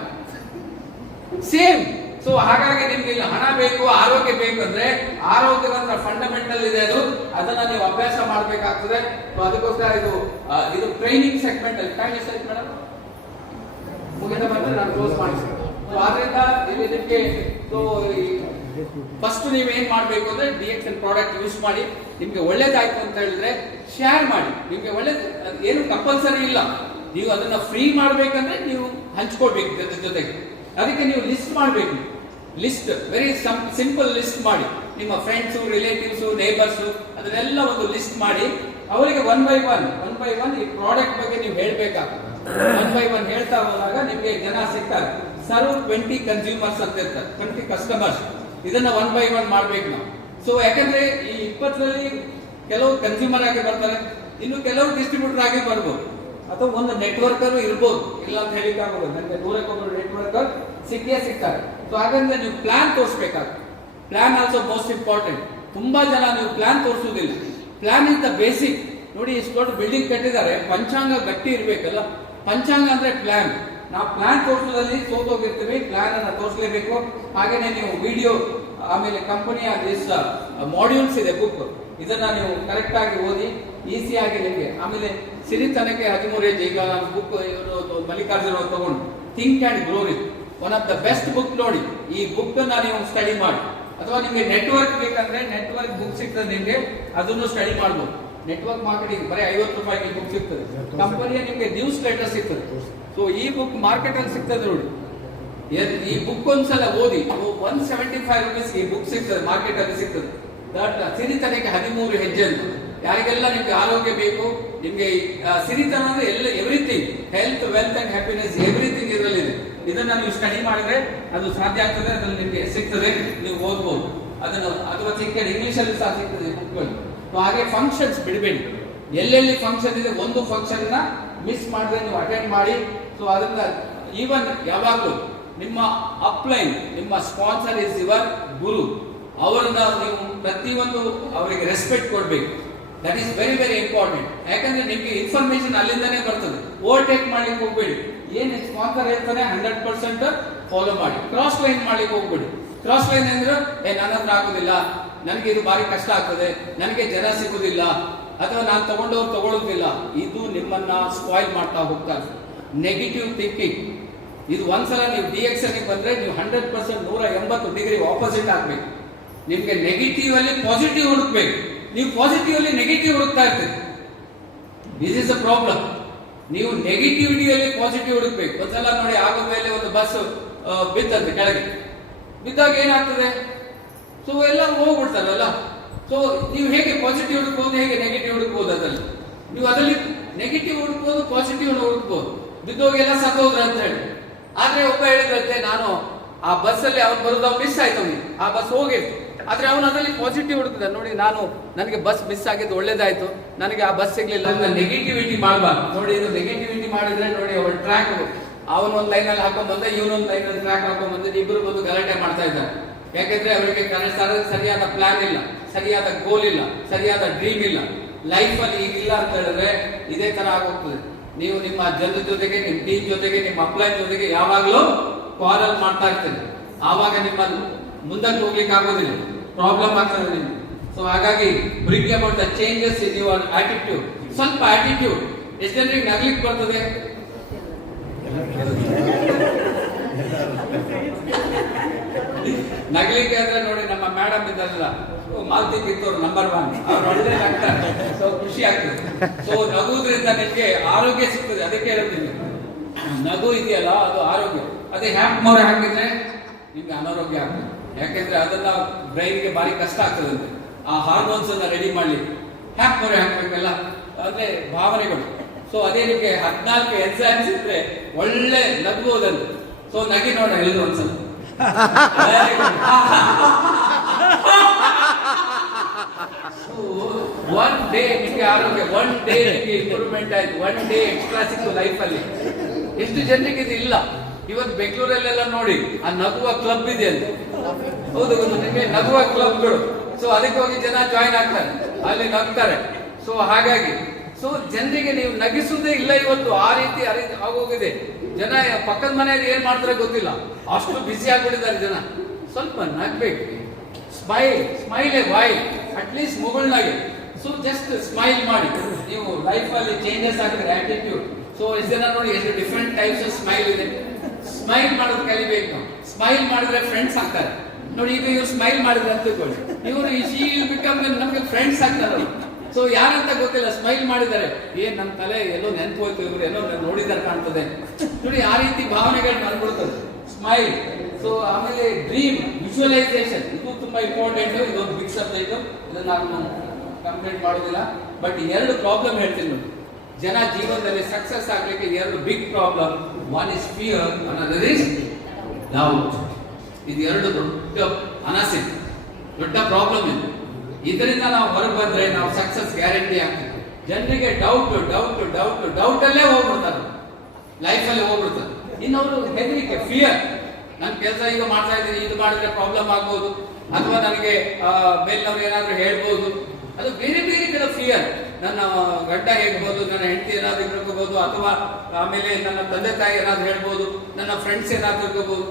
ಸೇಮ್. ಸೊ ಹಾಗಾಗಿ ನಿಮ್ಗೆ ಇಲ್ಲಿ ಹಣ ಬೇಕು, ಆರೋಗ್ಯ ಬೇಕು ಅಂದ್ರೆ ಆರೋಗ್ಯದ ಫಂಡಮೆಂಟಲ್ ಇದೆ, ಅದನ್ನ ನೀವು ಅಭ್ಯಾಸ ಮಾಡಬೇಕಾಗ್ತದೆ. ಸೊ ಅದಕ್ಕೋಸ್ಕರ ಇದು ಟ್ರೈನಿಂಗ್ ಸೆಗ್ಮೆಂಟ್ ಅಲ್ಲಿ ಟೈಮ್ ಎಷ್ಟು ಮೇಡಮ್ ಮುಗಿದ ಬಂದ್ರೆ ನಾನು ಕ್ಲೋಸ್ ಮಾಡ್ತೀನಿ. ಸೊ ಆದ್ರಿಂದ ಇಲ್ಲಿ ನಿಮ್ಗೆ ಫಸ್ಟ್ ನೀವು ಏನ್ ಮಾಡ್ಬೇಕು ಅಂದ್ರೆ DXL ಪ್ರಾಡಕ್ಟ್ ಯೂಸ್ ಮಾಡಿ. ನಿಮ್ಗೆ ಒಳ್ಳೇದಾಯ್ತು ಅಂತ ಹೇಳಿದ್ರೆ ಶೇರ್ ಮಾಡಿ. ನಿಮ್ಗೆ ಒಳ್ಳೇದು ಏನು ಕಂಪಲ್ಸರಿ ಇಲ್ಲ, ನೀವು ಅದನ್ನ ಫ್ರೀ ಮಾಡ್ಬೇಕಂದ್ರೆ ನೀವು ಹಂಚ್ಕೊಳ್ಬೇಕು ಜೊತೆಗೆ. ಅದಕ್ಕೆ ನೀವು ಲಿಸ್ಟ್ ಮಾಡಬೇಕು. ಲಿಸ್ಟ್ ವೆರಿ ಸಿಂಪಲ್ ಲಿಸ್ಟ್ ಮಾಡಿ. ನಿಮ್ಮ ಫ್ರೆಂಡ್ಸು, ರಿಲೇಟಿವ್ಸು, ನೇಬರ್ಸು ಅದನ್ನೆಲ್ಲ ಒಂದು ಲಿಸ್ಟ್ ಮಾಡಿ ಅವರಿಗೆ ಒನ್ ಬೈ ಒನ್ ಈ ಪ್ರಾಡಕ್ಟ್ ಬಗ್ಗೆ ನೀವು ಹೇಳ್ಬೇಕಾಗ್ತದೆ. 1 by 1 ಹೇಳ್ತಾ ಹೋದಾಗ ನಿಮ್ಗೆ ಜನ ಸಿಗ್ತಾರೆ. ಸರ್ವ್ 20 ಕನ್ಸ್ಯೂಮರ್ಸ್ ಅಂತ ಇರ್ತಾರೆ, 20 ಕಸ್ಟಮರ್ಸ್. ಇದನ್ನ 1 by 1 ಮಾಡ್ಬೇಕು ನಾವು. ಸೊ ಯಾಕಂದ್ರೆ ಈ 20ರಲ್ಲಿ ಕೆಲವು ಕನ್ಸ್ಯೂಮರ್ ಆಗಿ ಬರ್ತಾರೆ, ಇನ್ನು ಕೆಲವು ಡಿಸ್ಟ್ರಿಬ್ಯೂಟರ್ ಆಗಿ ಬರ್ಬೋದು, ಅಥವಾ ಒಂದು ನೆಟ್ವರ್ಕರ್ ಇರ್ಬೋದು. ಇಲ್ಲ ಅಂತ ಹೇಳಿಕ್ಕಾಗೋದು, ನನಗೆ ದೂರಕ್ಕೊಬ್ಬರು ನೆಟ್ವರ್ಕರ್ ಸಿಗ್ತಾರೆ. ಸೊ ಹಾಗಂದ್ರೆ ನೀವು ಪ್ಲಾನ್ ತೋರಿಸಬೇಕಾಗುತ್ತೆ. Plan also most important. ತುಂಬಾ ಜನ ನೀವು ಪ್ಲಾನ್ ತೋರಿಸುವುದಿಲ್ಲ. Plan is the basic. ನೋಡಿ, ಇಷ್ಟು ದೊಡ್ಡ ಬಿಲ್ಡಿಂಗ್ ಕಟ್ಟಿದ್ದಾರೆ, ಪಂಚಾಂಗ ಗಟ್ಟಿ ಇರ್ಬೇಕಲ್ಲ. ಪಂಚಾಂಗ ಅಂದ್ರೆ ಪ್ಲಾನ್. ನಾವು ಪ್ಲಾನ್ ತೋರಿಸೋದ್ರಲ್ಲಿ ಸೋತೋಗಿರ್ತೀವಿ, ಪ್ಲಾನ್ ಅನ್ನ ತೋರಿಸಲೇಬೇಕು. ಹಾಗೇನೆ ನೀವು ವಿಡಿಯೋ, ಆಮೇಲೆ ಕಂಪನಿಯ ಮಾಡ್ಯೂಲ್ಸ್ ಇದೆ, ಬುಕ್, ಇದನ್ನ ನೀವು ಕರೆಕ್ಟ್ ಆಗಿ ಓದಿ ಈಸಿಯಾಗಿ ನಿಮಗೆ. ಆಮೇಲೆ ಸಿರಿತನಕ್ಕೆ 13 ಹೆಜ್ಜೆ, ಈಗ ನಾನು ಬುಕ್ ಮಲ್ಲಿಕಾರ್ಜುನ ಅವರು ತಗೊಂಡು think and grow with, one of the best book. ನೋಡಿ, ಈ ಬುಕ್ ಅನ್ನ ನೀವು ಸ್ಟಡಿ ಮಾಡಿ. ಅಥವಾ ನಿಮಗೆ ನೆಟ್ವರ್ಕ್ ಬೇಕಂದ್ರೆ ನೆಟ್ವರ್ಕ್ ಬುಕ್ ಸಿಗ್ತದೆ ನಿಮ್ಗೆ, ಅದನ್ನು ಸ್ಟಡಿ ಮಾಡಬಹುದು. ನೆಟ್ವರ್ಕ್ ಮಾರ್ಕೆಟಿಂಗ್ ಬರೀ 50 ರೂಪಾಯಿಗೆ ಬುಕ್ ಸಿಗ್ತದೆ. ಕಂಪನಿಯ ನಿಮ್ಗೆ ನ್ಯೂಸ್ ಲೆಟರ್ ಸಿಗ್ತದೆ. ಸೊ ಈ ಬುಕ್ ಮಾರ್ಕೆಟ್ ಅಲ್ಲಿ ಸಿಗ್ತದೆ ನೋಡಿ. ಈ ಬುಕ್ ಒಂದ್ಸಲ ಓದಿ, 175 ರುಪೀಸ್ ಈ ಬುಕ್ ಸಿಗ್ತದೆ, ಮಾರ್ಕೆಟ್ ಅಲ್ಲಿ ಸಿಗ್ತದೆ. ಸಿರಿತನಕ್ಕೆ 13 ಹೆಜ್ಜೆ ಅಂತ. ಯಾರಿಗೆಲ್ಲ ನಿಮ್ಗೆ ಆರೋಗ್ಯ ಬೇಕು, ನಿಮ್ಗೆ ಸಿರಿತನ ಅಂದ್ರೆ ಎಲ್ಲ everything, health, wealth and happiness, everything ಇದರಲ್ಲಿದೆ. ಇದನ್ನ ನೀವು ಸ್ಟಡಿ ಮಾಡಿದ್ರೆ ಅದು ಸಾಧ್ಯ ಆಗ್ತದೆ. ಅದ್ರಲ್ಲಿ ನಿಮ್ಗೆ ಸಿಗ್ತದೆ, ನೀವು ಓದ್ಬೋದು ಅದನ್ನು. ಅಥವಾ ಚಿಕ್ಕ ಇಂಗ್ಲಿಷ್ ಅಲ್ಲಿ ಸಹ ಸಿಗ್ತದೆ ಬುಕ್ಗಳು. ಹಾಗೆ ಫಂಕ್ಷನ್ಸ್ ಬಿಡಬೇಡಿ. ಎಲ್ಲೆಲ್ಲಿ ಫಂಕ್ಷನ್ ಇದೆ, ಒಂದು ಫಂಕ್ಷನ್ ನ ಮಿಸ್ ಮಾಡಿದ್ರೆ ನೀವು ಅಟೆಂಡ್ ಮಾಡಿ. ಸೊ ಅದರಿಂದ ಈವನ್ ಯಾವಾಗಲೂ ನಿಮ್ಮ ಅಪ್ಲೈನ್, ನಿಮ್ಮ ಸ್ಪಾನ್ಸರ್ ಇಸ್ ಯುವರ್ ಗುರು. ಅವರನ್ನ ನೀವು ಪ್ರತಿಯೊಂದು ಅವರಿಗೆ ರೆಸ್ಪೆಕ್ಟ್ ಕೊಡ್ಬೇಕು. That is very very important. ಯಾಕಂದ್ರೆ ನಿಮ್ಗೆ ಇನ್ಫಾರ್ಮೇಶನ್ ಅಲ್ಲಿಂದಾನೇ ಬರ್ತದೆ. ಓವರ್ಟೇಕ್ ಮಾಡ್ಲಿಕ್ಕೆ ಹೋಗ್ಬೇಡಿ. ಏನ್ ಸ್ಪಾನ್ಸರ್ ಹೇಳ್ತಾನೆ 100% ಫಾಲೋ ಮಾಡಿ. ಕ್ರಾಸ್ ಲೈನ್ ಮಾಡ್ಲಿಕ್ಕೆ ಹೋಗ್ಬೇಡಿ. ಕ್ರಾಸ್ ಲೈನ್ ಅಂದ್ರೆ ನನ್ನ ಹತ್ರ ಆಗುದಿಲ್ಲ, ನನಗೆ ಇದು ಬಾರಿ ಕಷ್ಟ ಆಗ್ತದೆ, ನನಗೆ ಜನ ಸಿಗುದಿಲ್ಲ, ಅಥವಾ ನಾನು ತಗೊಂಡವ್ರು ತಗೊಳ್ಳೋದಿಲ್ಲ, ಇದು ನಿಮ್ಮನ್ನ ಸ್ಪಾಯ್ಲ್ ಮಾಡ್ತಾ ಹೋಗ್ತಾರೆ. Negative thinking. ಇದು ಒಂದ್ಸಲ ನೀವು DXL ಬಂದ್ರೆ ನೀವು 100% 180 ಡಿಗ್ರಿ ಆಪೋಸಿಟ್ ಆಗ್ಬೇಕು. ನಿಮ್ಗೆ ನೆಗೆಟಿವ್ ಅಲ್ಲಿ ಪಾಸಿಟಿವ್ ಹುಡುಕ್ಬೇಕು, ನೀವು ಪಾಸಿಟಿವ್ ಅಲ್ಲಿ ನೆಗೆಟಿವ್ ಹುಡುಕ್ತಾ ಇರ್ತೀರಿ. This is a problem. ನೀವು ನೆಗೆಟಿವಿಟಿಯಲ್ಲಿ ಪಾಸಿಟಿವ್ ಹುಡುಕ್ಬೇಕು. ಒಂದ್ಸಲ ನೋಡಿ, ಆಗ ಮೇಲೆ ಒಂದು ಬಸ್ ಬಿದ್ದಂತೆ, ಕೆಳಗೆ ಬಿದ್ದಾಗ ಏನಾಗ್ತದೆ? ಸೊ ಎಲ್ಲ ಹೋಗ್ಬಿಡ್ತಾರಲ್ಲ. ಸೊ ನೀವು ಹೇಗೆ ಪಾಸಿಟಿವ್ ಹುಡುಕ್ಬೋದು, ಹೇಗೆ ನೆಗೆಟಿವ್ ಹುಡುಕ್ಬೋದು? ಅದರಲ್ಲಿ ನೀವು ಅದರಲ್ಲಿ ನೆಗೆಟಿವ್ ಹುಡುಕ್ಬೋದು, ಪಾಸಿಟಿವ್ ಹುಡುಕ್ಬೋದು. ಬಿದ್ದೋಗೆಲ್ಲ ಸತ್ತೋದ್ರ ಅಂತ ಹೇಳಿ. ಆದ್ರೆ ಒಬ್ಬ ಹೇಳಿದ್ರಂತೆ, ನಾನು ಆ ಬಸ್ ಅಲ್ಲಿ ಅವ್ರು ಬರೋದು ಮಿಸ್ ಆಯ್ತು, ಅವ್ನಿಗೆ ಆ ಬಸ್ ಹೋಗಿತ್ತು, ಆದ್ರೆ ಅವನು ಅದರಲ್ಲಿ ಪಾಸಿಟಿವ್ ಹುಡುಕಿದ. ನೋಡಿ, ನನಗೆ ಬಸ್ ಮಿಸ್ ಆಗಿದ್ದು ಒಳ್ಳೇದಾಯ್ತು, ನನಗೆ ಆ ಬಸ್ ಸಿಗ್ಲಿಲ್ಲ, ನೆಗೆಟಿವಿಟಿ ಮಾಡಬಾರ್ದು. ನೋಡಿ, ಇದು ನೆಗೆಟಿವಿಟಿ ಮಾಡಿದ್ರೆ ನೋಡಿ ಅವಳ ಟ್ರ್ಯಾಕ್ ಅವನೊಂದು ಲೈನಲ್ಲಿ ಹಾಕೊಂಡ್ ಬಂದ, ಇವನೊಂದು ಲೈನಲ್ಲಿ ಟ್ರ್ಯಾಕ್ ಹಾಕೊಂಡ್ ಬಂದ್ರೆ ಇಬ್ಬರು ಬಂದು ಗಲಾಟೆ ಮಾಡ್ತಾ ಇದ್ದಾರೆ. ಯಾಕಂದ್ರೆ ಅವರಿಗೆ ಸರಿಯಾದ ಪ್ಲಾನ್ ಇಲ್ಲ, ಸರಿಯಾದ ಗೋಲ್ ಇಲ್ಲ, ಸರಿಯಾದ ಡ್ರೀಮ್ ಇಲ್ಲ. ಲೈಫ್ ಅಲ್ಲಿ ಈಗಿಲ್ಲ ಅಂತ ಹೇಳಿದ್ರೆ ಇದೇ ತರ ಆಗೋಗ್ತದೆ. ನೀವು ನಿಮ್ಮ ಜನರ ಜೊತೆಗೆ, ನಿಮ್ಮ ಟೀಮ್ ಜೊತೆಗೆ, ನಿಮ್ಮ ಅಪ್ಲೈನ್ ಜೊತೆಗೆ ಯಾವಾಗಲೂ ಕ್ವಾರಲ್ ಮಾಡ್ತಾ ಇರ್ತೀರಿ. ಆವಾಗ ನಿಮ್ಮ ಮುಂದಕ್ಕೆ ಹೋಗ್ಲಿಕ್ಕೆ ಆಗೋದಿಲ್ಲ, ಪ್ರಾಬ್ಲಮ್ ಆಗ್ತದೆ ನಿಮ್ಗೆ. ಸೊ ಹಾಗಾಗಿ bring about the changes in your attitude. ಸ್ವಲ್ಪ ಆಟಿಟ್ಯೂಡ್. ಎಷ್ಟು ಜನರಿಗೆ ನಗ್ಲಿಕ್ಕೆ ಬರ್ತದೆ? ನಗ್ಲಿಕ್ಕೆ ಅಂದ್ರೆ ನೋಡಿ, ನಮ್ಮ ಮೇಡಮ್ ಇದ್ದಾರಲ್ಲ, ಮಾಲ್ತಿ ಕಿತ್ತೂರು ನಂಬರ್ 1, ಅವ್ರು ಒಳ್ಳೆ ನಗ್ತಾರೆ. ಸೊ ಖುಷಿ ಆಗ್ತದೆ. ಸೊ ನಗುವುದರಿಂದ ನಿಮ್ಗೆ ಆರೋಗ್ಯ ಸಿಗ್ತದೆ. ಅದಕ್ಕೆ ಹೇಳ್ತೀನಿ, ನಗು ಇದೆಯಲ್ಲ ಅದು ಆರೋಗ್ಯ. ಅದೇ ಹ್ಯಾಪ್ ಮೊರೆ ಹಾಕಿದ್ರೆ ನಿಮ್ಗೆ ಅನಾರೋಗ್ಯ ಆಗ್ತದೆ. ಯಾಕೆಂದ್ರೆ ಅದನ್ನ ಬ್ರೈನ್ಗೆ ಭಾರಿ ಕಷ್ಟ ಆಗ್ತದಂತೆ ಆ ಹಾರ್ಮೋನ್ಸ್ ಅನ್ನ ರೆಡಿ ಮಾಡ್ಲಿಕ್ಕೆ. ಹ್ಯಾಪ್ ಮೊರೆ ಹಾಕ್ಬೇಕಲ್ಲ, ಅಂದ್ರೆ ಭಾವನೆಗಳು. ಸೊ ಅದೇ ನಿಮ್ಗೆ 14 ಎನ್ಸೈಮ್ಸ್ ಇದ್ರೆ ಒಳ್ಳೆ ನಗ್ಬೋದಂತೆ. ಸೊ ನಗಿ ನೋಡ ಎಲ್ಲರೂ ಒಂದ್ಸಲ. ಒನ್ ಡೇ ನಿಮ್ಗೆ ಆರೋಗ್ಯ, ಒನ್ ಡೇ ನಿಮ್ಗೆ ಇಂಪ್ರೂವ್ಮೆಂಟ್ ಆಯ್ತು, ಒನ್ ಡೇ ಎಕ್ಸ್ಟ್ರಾ ಸಿಕ್ತು ಲೈಫ್ ಅಲ್ಲಿ. ಎಷ್ಟು ಜನರಿಗೆ ಇದು ಇಲ್ಲ. ಇವತ್ತು ಬೆಂಗಳೂರಲ್ಲೆಲ್ಲ ನೋಡಿ, ಆ ನಗುವ ಕ್ಲಬ್ ಇದೆ ಅಂತ. ಹೌದು, ನಿಮಗೆ ನಗುವ ಕ್ಲಬ್ಗಳು. ಸೊ ಅದಕ್ಕೆ ಹೋಗಿ ಜನ ಜಾಯಿನ್ ಆಗ್ತಾರೆ, ಅಲ್ಲಿ ನಗ್ತಾರೆ. ಸೊ ಹಾಗಾಗಿ ಜನರಿಗೆ ನೀವು ನಗಿಸುವುದೇ ಇಲ್ಲ ಇವತ್ತು. ಆ ರೀತಿ ಆಗೋಗಿದೆ. ಜನ ಪಕ್ಕದ ಮನೆಯಲ್ಲಿ ಏನ್ ಮಾಡ್ತಾರೆ ಗೊತ್ತಿಲ್ಲ, ಅಷ್ಟು ಬಿಸಿ ಆಗ್ಬಿಟ್ಟಿದ್ದಾರೆ ಜನ. ಸ್ವಲ್ಪ ನಗ್ಬೇಕು. ಸ್ಮೈಲ್ ಎ ವೈ, ಅಟ್ಲೀಸ್ಟ್ ಮುಗುಳ್ನಾಗೆ. ಸೊ ಜಸ್ಟ್ ಸ್ಮೈಲ್ ಮಾಡಿ. ನೀವು ಲೈಫ್ ಅಲ್ಲಿ ಚೇಂಜಸ್ ಆಗ್ತದೆ ಆಟಿಟ್ಯೂಡ್. ಸೊ ಎಷ್ಟು ಜನ ನೋಡಿ, ಎಷ್ಟು ಡಿಫ್ರೆಂಟ್ ಟೈಪ್ಸ್ ಆಫ್ ಸ್ಮೈಲ್ ಇದೆ. ಸ್ಮೈಲ್ ಮಾಡೋದು ಕಲಿಬೇಕು ನಾವು. ಸ್ಮೈಲ್ ಮಾಡಿದ್ರೆ ಫ್ರೆಂಡ್ಸ್ ಆಗ್ತಾರೆ. ನೋಡಿ, ಈಗ ಇವ್ರು ಸ್ಮೈಲ್ ಮಾಡಿದ್ರೆ ಅಂತ ತಿಳ್ಕೊಳ್ಳಿ, ಇವರು ಬಿಕಮ್ ನಮ್ಗೆ ಫ್ರೆಂಡ್ಸ್ ಆಗ್ತಾರೆ. ಸೊ ಯಾರಂತ ಗೊತ್ತಿಲ್ಲ, ಸ್ಮೈಲ್ ಮಾಡಿದ್ದಾರೆ, ಏನ್ ನಮ್ಮ ತಲೆ ಎಲ್ಲೋ ನೆನಪು ಹೋಯ್ತು, ಇವರು ಎಲ್ಲೋ ನೋಡಿದಾರೆ ಕಾಣ್ತದೆ. ನೋಡಿ, ಆ ರೀತಿ ಭಾವನೆಗಳು ಬಂದ್ಬಿಡ್ತದೆ. ಸ್ಮೈಲ್. ಸೊ ಆಮೇಲೆ ಡ್ರೀಮ್, ವಿಜುವಲೈಸೇಷನ್, ಇದು ತುಂಬಾ ಇಂಪಾರ್ಟೆಂಟ್. ಇದೊಂದು ಬಿಗ್ ಸಬ್ಜೆಕ್ಟ್, ಇದನ್ನ ನಾನು ಕಂಪ್ಲೀಟ್ ಮಾಡೋದಿಲ್ಲ. ಬಟ್ 2 ಪ್ರಾಬ್ಲಮ್ ಹೇಳ್ತೀನಿ ನೋಡಿ. ಜನ ಜೀವನದಲ್ಲಿ ಸಕ್ಸಸ್ ಆಗ್ಲಿಕ್ಕೆ 2 big problem. One is fear, another is doubt. ಇದು 2 ದೊಡ್ಡ ಅನಸಿಕ್, ದೊಡ್ಡ ಪ್ರಾಬ್ಲಮ್ ಇದು. ಇದರಿಂದ ನಾವು ಹೊರಗೆ ಬಂದ್ರೆ ನಾವು ಸಕ್ಸಸ್ ಗ್ಯಾರಂಟಿ ಆಗ್ತದೆ. ಜನರಿಗೆ ಡೌಟ್ ಅಲ್ಲೇ ಹೋಗ್ಬಿಡ್ತಾರೆ, ಲೈಫ್ ಅಲ್ಲಿ ಹೋಗ್ಬಿಡ್ತಾರೆ. ಇನ್ನವರು ಹೆದರಿಕೆ, ಫಿಯರ್. ನನ್ನ ಕೆಲಸ ಈಗ ಮಾಡ್ತಾ ಇದ್ದೀನಿ, ಇದು ಮಾಡಿದ್ರೆ ಪ್ರಾಬ್ಲಮ್ ಆಗ್ಬೋದು, ಅಥವಾ ನನಗೆ ಮೇಲ್ನವ್ರು ಏನಾದ್ರು ಹೇಳ್ಬೋದು. ಅದು ಬೇರೆ ಬೇರೆ ಕಡೆ ಫಿಯರ್. ನನ್ನ ಗಂಡ ಹೇಳ್ಬೋದು, ನನ್ನ ಹೆಂಡತಿ ಏನಾದ್ರು ತಿಳ್ಕೋಬಹುದು, ಅಥವಾ ಆಮೇಲೆ ನನ್ನ ತಂದೆ ತಾಯಿ ಏನಾದ್ರು ಹೇಳ್ಬೋದು, ನನ್ನ ಫ್ರೆಂಡ್ಸ್ ಏನಾದ್ರು ತಿಳ್ಕೋಬಹುದು.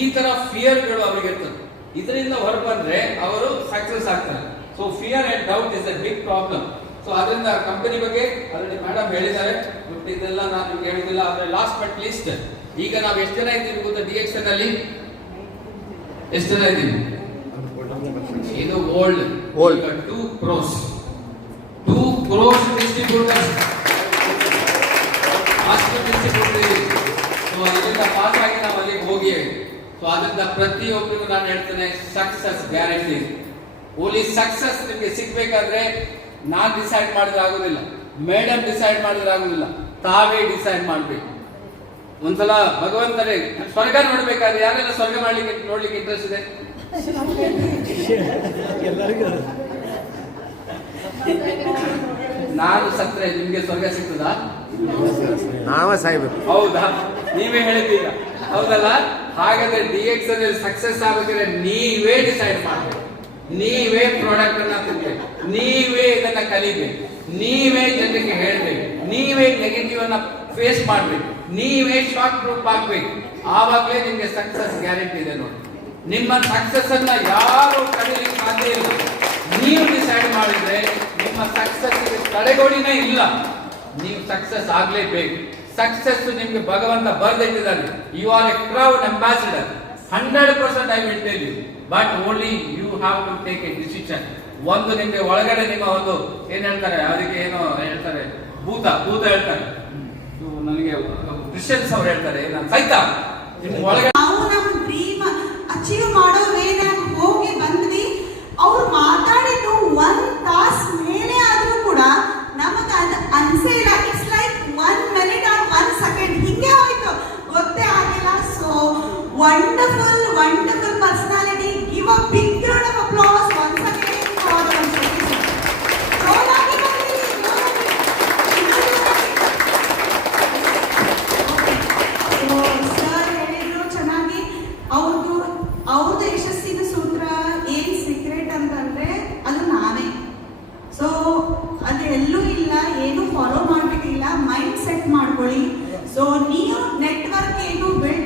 ಈ ತರ ಫಿಯರ್ಗಳು ಅವ್ರಿಗೆ ಇರ್ತದೆ. ಇದರಿಂದ ಹೊರಗೆ ಬಂದ್ರೆ ಅವರು ಸಕ್ಸಸ್ ಆಗ್ತಾರೆ. So fear and doubt is a big problem. So ಅದರಿಂದ ಕಂಪನಿ ಬಗ್ಗೆ ಆಲ್ರೆಡಿ ಮೇಡಮ್ ಹೇಳಿದ್ದಾರೆ, ಬಟ್ ಇದೆಲ್ಲ ನಾನು ನಿಮ್ಗೆ ಹೇಳುದಿಲ್ಲ. ಆದ್ರೆ ಲಾಸ್ಟ್ ಬಟ್ ಲೀಸ್ಟ್, ಈಗ ನಾವು ಎಷ್ಟು ಜನ ಇದ್ದೀವಿ ಗೊತ್ತಾ? DXN ಅಲ್ಲಿ ಎಷ್ಟು ಜನ ಇದ್ದೀವಿ? ಇದು ಓಲ್ಡ್ 2 crores ಡಿಸ್ಟ್ರಿಬ್ಯೂಟರ್ಸ್, ಅಷ್ಟು ಡಿಸ್ಟ್ರಿಬ್ಯೂಟರ್. ಸೊ ಅದರಿಂದ ಪಾಸ್ ಆಗಿ ನಾವು ಅಲ್ಲಿಗೆ ಹೋಗಿವೆ. ಸೊ ಅದರಿಂದ ಪ್ರತಿಯೊಬ್ಬರಿಗೂ ನಾನು ಹೇಳ್ತೇನೆ, ಸಕ್ಸಸ್ ಗ್ಯಾರಂಟಿ. ಓನ್ಲಿ ಸಕ್ಸಸ್ ನಿಮಗೆ ಸಿಗ್ಬೇಕಾದ್ರೆ ನಾನ್ ಡಿಸೈಡ್ ಮಾಡಿದ್ರೆ ಆಗೋದಿಲ್ಲ, ಮೇಡಮ್ ಡಿಸೈಡ್ ಮಾಡಿದ್ರೆ ಆಗೋದಿಲ್ಲ, ತಾವೇ ಡಿಸೈಡ್ ಮಾಡ್ಬೇಕು. ಒಂದ್ಸಲ ಭಗವಂತನೇ ಸ್ವರ್ಗ ನೋಡ್ಬೇಕಾದ್ರೆ ಯಾರೆಲ್ಲ ಸ್ವರ್ಗ ನೋಡ್ಲಿಕ್ಕೆ ಇಂಟ್ರೆಸ್ಟ್ ಇದೆ? ನಾನು ಸತ್ರೆ ನಿಮ್ಗೆ ಸ್ವರ್ಗ ಸಿಗ್ತದಾ? ಹೌದಾ? ನೀವೇ ಹೇಳಿದ್ದೀಗ, ಹೌದಲ್ಲ? ಹಾಗಾದ್ರೆ DXN ಸಕ್ಸಸ್ ಆಗ್ಬೇಕಾದ್ರೆ ನೀವೇ ಡಿಸೈಡ್ ಮಾಡ್ಬೇಕು, ನೀವೇ ಪ್ರಾಡಕ್ಟ್ ಅನ್ನ ತಿನ್ಬೇಕು, ನೀವೇ ಇದನ್ನ ಕಲಿಬೇಕು, ನೀವೇ ಜನರಿಗೆ ಹೇಳ್ಬೇಕು, ನೀವೇ ನೆಗೆಟಿವ್ ಅನ್ನ ಫೇಸ್ ಮಾಡ್ಬೇಕು, ನೀವೇ ಶಾರ್ಟ್ ಪ್ರೂಫ್ ಆಗ್ಬೇಕು. ಆವಾಗಲೇ ನಿಮ್ಗೆ ಸಕ್ಸಸ್ ಗ್ಯಾರಂಟಿ ಇದೆ. ನೋಡಿ, ನಿಮ್ಮ ಸಕ್ಸಸ್ ಅನ್ನ ಯಾರು ಕಲಿಯಲಿಕ್ಕೆ ಸಾಧ್ಯ ಇಲ್ಲ. ನೀವು ಡಿಸೈಡ್ ಮಾಡಿದ್ರೆ ನಿಮ್ಮ ಸಕ್ಸಸ್ ತಡೆಗೋಡಿನೇ ಇಲ್ಲ. ನೀವು ಸಕ್ಸಸ್ ಆಗ್ಲೇಬೇಕು. ಸಕ್ಸಸ್ ನಿಮ್ಗೆ ಭಗವಂತ ಬರೆದಿಟ್ಟಿದ್ದಾನೆ. You are a crowd ambassador. 100% I will tell you, but only you have to take a decision. ಒಂದು ನಿಮ್ಗೆ ಒಳಗಡೆ ನಿಮ್ಮ ಒಂದು ಏನ್ ಹೇಳ್ತಾರೆ, ಅದಕ್ಕೆ ಏನೋ ಹೇಳ್ತಾರೆ, ಭೂತ ಹೇಳ್ತಾರೆ. ನನಗೆ ಕ್ರಿಶ್ಚಿಯನ್ಸ್ ಅವ್ರು ಹೇಳ್ತಾರೆ, ನಾನು ಸೈತ. ನಿಮ್ ಒಳಗಡೆ ನಾವು ನಮ್ಮ ಡ್ರೀಮ್ ಅಚೀವ್ ಮಾಡೋ ವೇದಾಗ ಹೋಗಿ ಬಂದ್ವಿ. ಅವ್ರು ಮಾತಾಡಿದ್ದು 1 ತಾಸು ಮೇಲೆ ಆದ್ರೂ ಕೂಡ ನಮಗ ಅದು ಅನ್ಸೇ ಇಲ್ಲ. It's like 1 minute or 1 second ಹಿಂಗೆ ಹೋಯ್ತು, ಗೊತ್ತೇ ಆಗಿಲ್ಲ. So wonderful personality. Give a big round of applause ಏನು ಫಾಲೋ ಮಾಡ್ಬೇಕಿಲ್ಲ, ಮೈಂಡ್ ಸೆಟ್ ಮಾಡ್ಕೊಳ್ಳಿ. ಸೊ ನೀವು ನೆಟ್ವರ್ಕ್ ಏನು ಬಿಲ್ಡ್